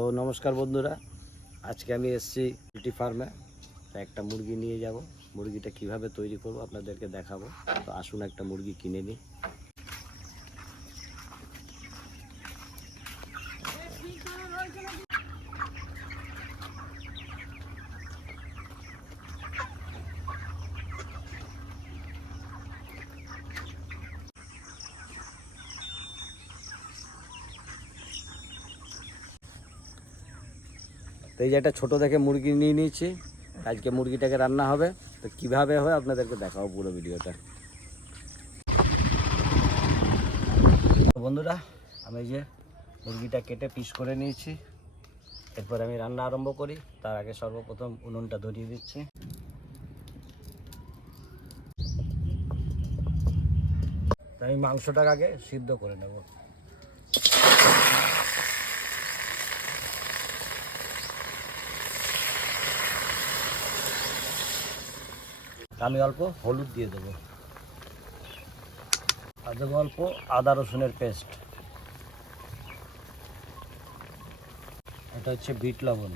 তো নমস্কার বন্ধুরা, আজকে আমি এসছি পোলট্রি ফার্মে। একটা মুরগি নিয়ে যাব। মুরগিটা কীভাবে তৈরি করব আপনাদেরকে দেখাবো। তো আসুন একটা মুরগি কিনে নিই। তো এই যে একটা ছোটো দেখে মুরগি নিয়ে নিয়েছি। আজকে মুরগিটাকে রান্না হবে। তো কীভাবে হয় আপনাদেরকে দেখাবো পুরো ভিডিওটা। বন্ধুরা, আমি যে মুরগিটা কেটে পিস করে নিয়েছি। এরপর আমি রান্না আরম্ভ করি। তার আগে সর্বপ্রথম উনুনটা ধরিয়ে দিচ্ছি। আমি মাংসটাকে আগে সিদ্ধ করে নেব। আমি অল্প হলুদ দিয়ে দেবো। আর দেবো অল্প আদা রসুনের পেস্ট। এটা হচ্ছে বিট লবণ।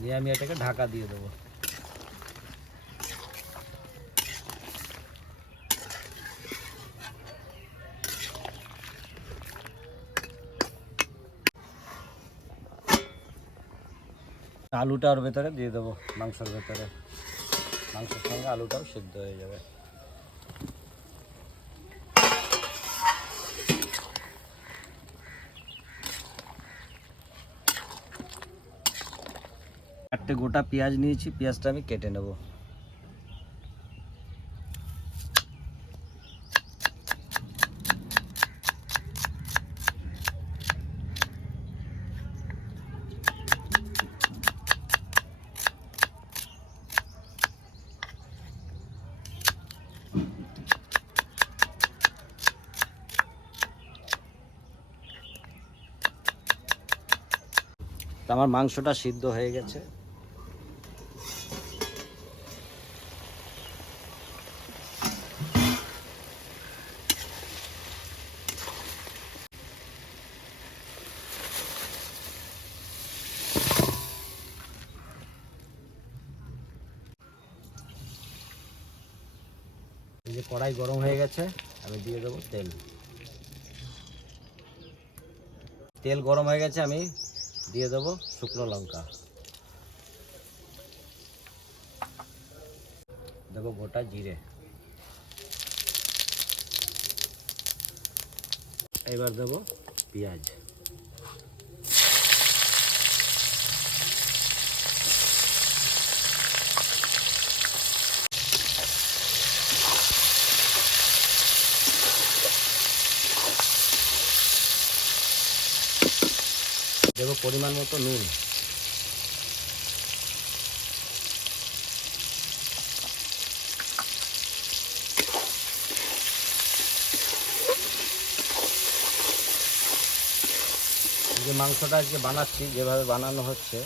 নিয়ে আমি এটাকে ঢাকা দিয়ে দেবো। আলুটা ওর ভেতরে, দিয়ে দেবো মাংসর ভেতরে। মাংসের সঙ্গে আলুটাও সিদ্ধ হয়ে যাবে। একটা গোটা পেঁয়াজ নিয়েছি, পেঁয়াজটা আমি কেটে নেব। আমার মাংসটা সিদ্ধ হয়ে গেছে। যে কড়াই গরম হয়ে গেছে, আমি দিয়ে দেবো তেল। তেল গরম হয়ে গেছে, আমি দিয়ে দেবো শুকনো লঙ্কা। দেবো গোটা জিরে। এবার দেবো পেঁয়াজ দেবো পরিমাণ মতো নুন। যে মাংসটা আজকে বানাচ্ছি, যেভাবে বানানো হচ্ছে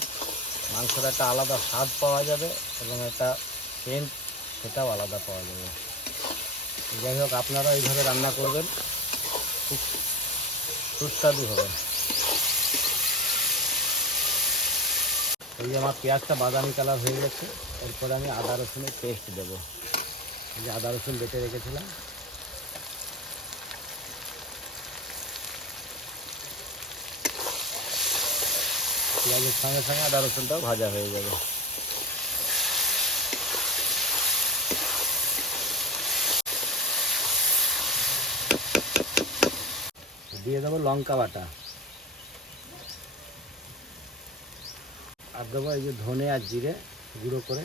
মাংসটা একটা আলাদা স্বাদ পাওয়া যাবে এবং একটা সেন্ট সেটাও আলাদা পাওয়া যাবে। যাই হোক আপনারা এইভাবে রান্না করবেন। খুব সুস্বাদু হবে। এই যে আমার পেঁয়াজটা বাদামি কালার হয়ে গেছে, এরপরে আমি আদা রসুনের পেস্ট দেবো। এই যে আদা রসুন বেটে রেখেছিলাম। পেঁয়াজের সঙ্গে সঙ্গে আদা রসুনটাও ভাজা হয়ে যাবে। দিয়ে দেবো লঙ্কা বাটা। আর দেবো এই যে ধনে আর জিরে গুঁড়ো করে।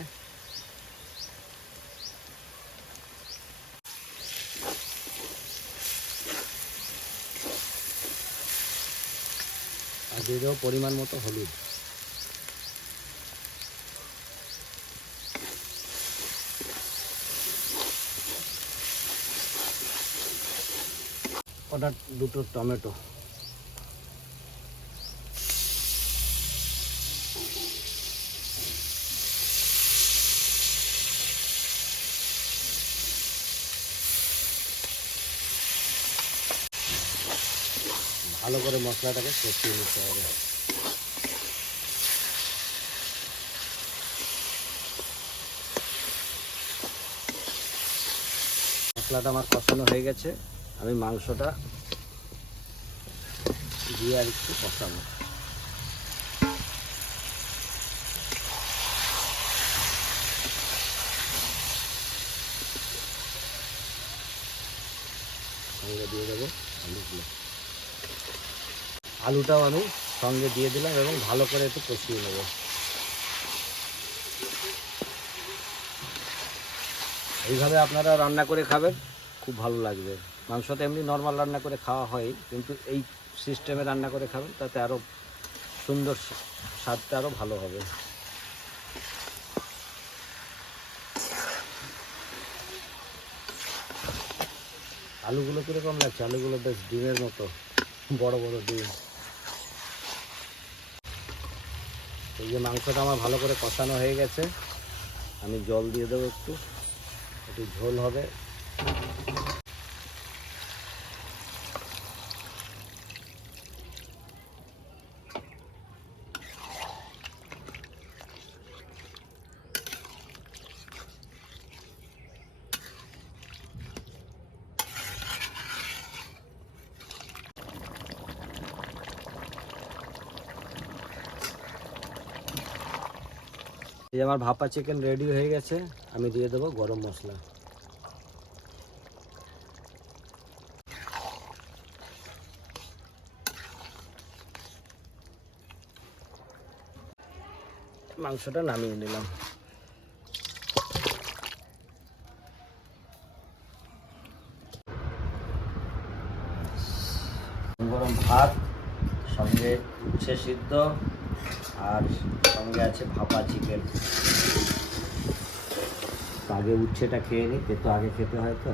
আর দিয়ে দেবো পরিমাণ মতো হলুদ। ওটা দুটো টমেটো। ভালো করে মশলাটাকে কষিয়ে নিতে হবে। মশলাটা আমার কষানো হয়ে গেছে। আমি মাংসটা দিয়ে আর একটু কষাবো। সঙ্গে দিয়ে দেবো আলুগুলো আলুটাও আমি সঙ্গে দিয়ে দিলাম এবং ভালো করে একটু কষিয়ে নেব। এইভাবে আপনারা রান্না করে খাবেন, খুব ভালো লাগবে। মাংস তো এমনি নর্মাল রান্না করে খাওয়া হয়, কিন্তু এই সিস্টেমে রান্না করে খাবেন, তাতে আরও সুন্দর স্বাদটা আরও ভালো হবে। আলুগুলো কীরকম লাগছে? আলুগুলো বেশ ডিমের মতো, বড় বড় ডিম। এই যে মাংসটা আমার ভালো করে কষানো হয়ে গেছে। আমি জল দিয়ে দেবো একটু। একটু ঝোল হবে। এই আমার ভাপা চিকেন রেডি হয়ে গেছে, আমি দিয়ে দেবো গরম মশলা। মাংসটা নামিয়ে নিলাম। গরম ভাত, সঙ্গে উচ্ছে সিদ্ধ। আর সঙ্গে আছে ভাপা চিকেন আগে উচ্ছেটা খেয়ে নিই তো আগে খেতে হয় তো।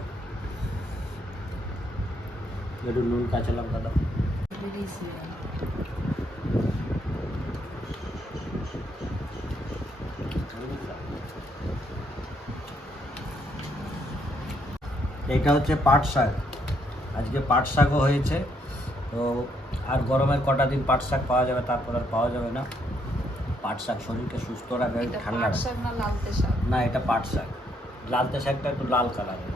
একটু নুন, কাঁচা লঙ্কা দাও। এইটা হচ্ছে পাট শাক। আজকে পাট শাকও হয়েছে, তো আর গরমের কটা দিন পাট শাক পাওয়া যাবে তারপর আর পাওয়া যাবে না। পাট শাক শরীরকে সুস্থ রাখবে ঠান্ডা না এটা পাট শাক। লালতে শাকটা একটু লাল কালারের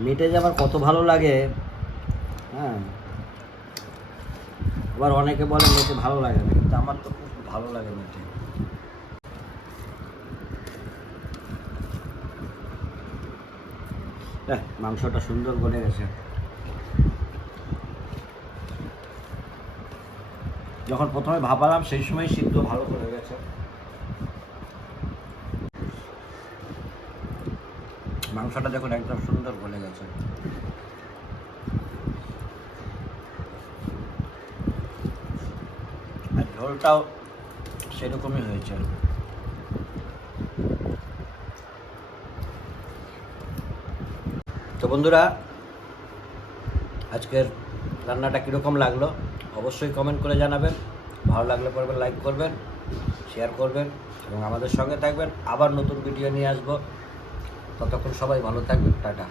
মেটে যে আমার কত ভালো লাগে হ্যাঁ? আবার অনেকে বলে মেটে ভালো লাগে না কিন্তু আমার তো খুব ভালো লাগে মেটে এহ, মাংসটা সুন্দর বনে গেছে। যখন প্রথমে ভাবালাম সেই সময় সিদ্ধ ভালো করে গেছে। মাংসটা দেখুন একদম সুন্দর গলে গেছে। আর ঝোলটাও সেরকমই হয়েছে। তো বন্ধুরা, আজকের রান্নাটা কীরকম লাগল অবশ্যই কমেন্ট করে জানাবেন। ভালো লাগলে পরে লাইক করবেন শেয়ার করবেন এবং আমাদের সঙ্গে থাকবেন। আবার নতুন ভিডিও নিয়ে আসব। ততক্ষণ সবাই ভালো থাকবেন টাটা।